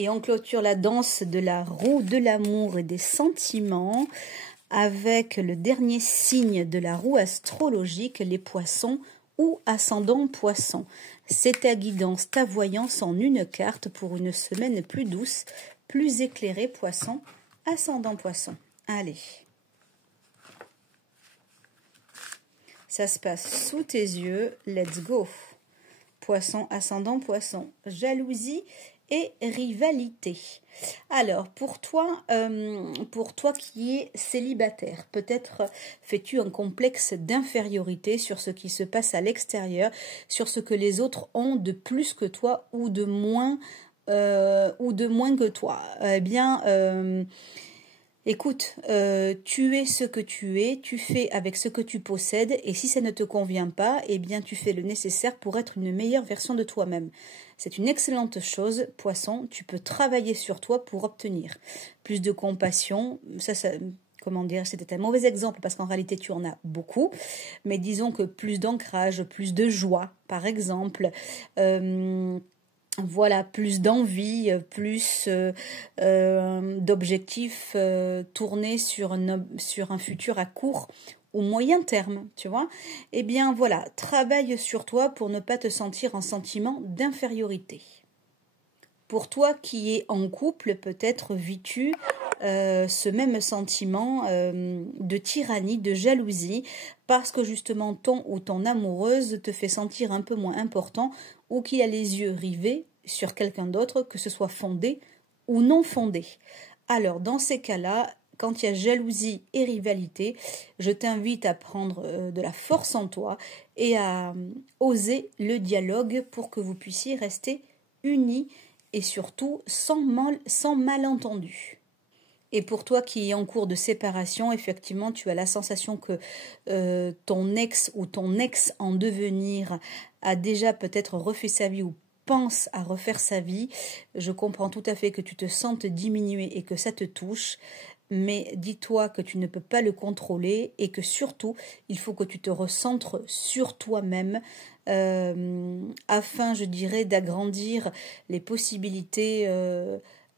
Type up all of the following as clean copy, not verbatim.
Et on clôture la danse de la roue de l'amour et des sentiments avec le dernier signe de la roue astrologique, les poissons ou ascendant poisson. C'est ta guidance, ta voyance en une carte pour une semaine plus douce, plus éclairée, poisson, ascendant poisson. Allez. Ça se passe sous tes yeux. Let's go. Poisson, ascendant poisson. Jalousie et rivalité. Alors, pour toi qui es célibataire, peut-être fais-tu un complexe d'infériorité sur ce qui se passe à l'extérieur, sur ce que les autres ont de plus que toi ou de moins que toi. Eh bien, écoute, tu es ce que tu es, tu fais avec ce que tu possèdes, et si ça ne te convient pas, eh bien tu fais le nécessaire pour être une meilleure version de toi-même. C'est une excellente chose, poisson, tu peux travailler sur toi pour obtenir plus de compassion. Comment dire, c'était un mauvais exemple parce qu'en réalité tu en as beaucoup, mais disons que plus d'ancrage, plus de joie, par exemple. Voilà, plus d'envie, plus d'objectifs tournés sur un futur à court ou moyen terme, tu vois. Eh bien voilà, travaille sur toi pour ne pas te sentir un sentiment d'infériorité. Pour toi qui es en couple, peut-être vis-tu ce même sentiment de tyrannie, de jalousie, parce que justement ton ou ton amoureuse te fait sentir un peu moins important ou qu'il a les yeux rivés sur quelqu'un d'autre, que ce soit fondé ou non fondé. Alors dans ces cas-là, quand il y a jalousie et rivalité, je t'invite à prendre de la force en toi et à oser le dialogue pour que vous puissiez rester unis et surtout sans malentendu. Et pour toi qui es en cours de séparation, effectivement, tu as la sensation que ton ex ou ton ex en devenir a déjà peut-être refait sa vie ou pense à refaire sa vie. Je comprends tout à fait que tu te sentes diminué et que ça te touche, mais dis-toi que tu ne peux pas le contrôler et que surtout, il faut que tu te recentres sur toi-même afin, je dirais, d'agrandir les possibilités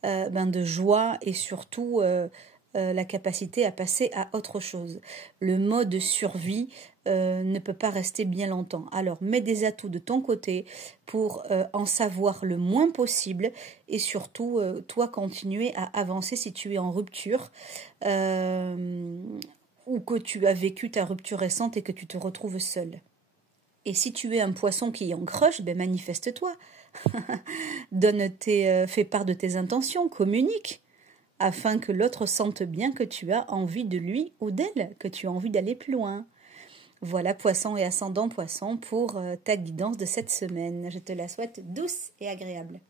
de joie et surtout la capacité à passer à autre chose. Le mode survie ne peut pas rester bien longtemps. Alors mets des atouts de ton côté pour en savoir le moins possible et surtout toi continuer à avancer si tu es en rupture ou que tu as vécu ta rupture récente et que tu te retrouves seul. Et si tu es un poisson qui est en crush, ben manifeste-toi. Fais part de tes intentions, communique, afin que l'autre sente bien que tu as envie de lui ou d'elle, que tu as envie d'aller plus loin. Voilà, poisson et ascendant poisson pour ta guidance de cette semaine. Je te la souhaite douce et agréable.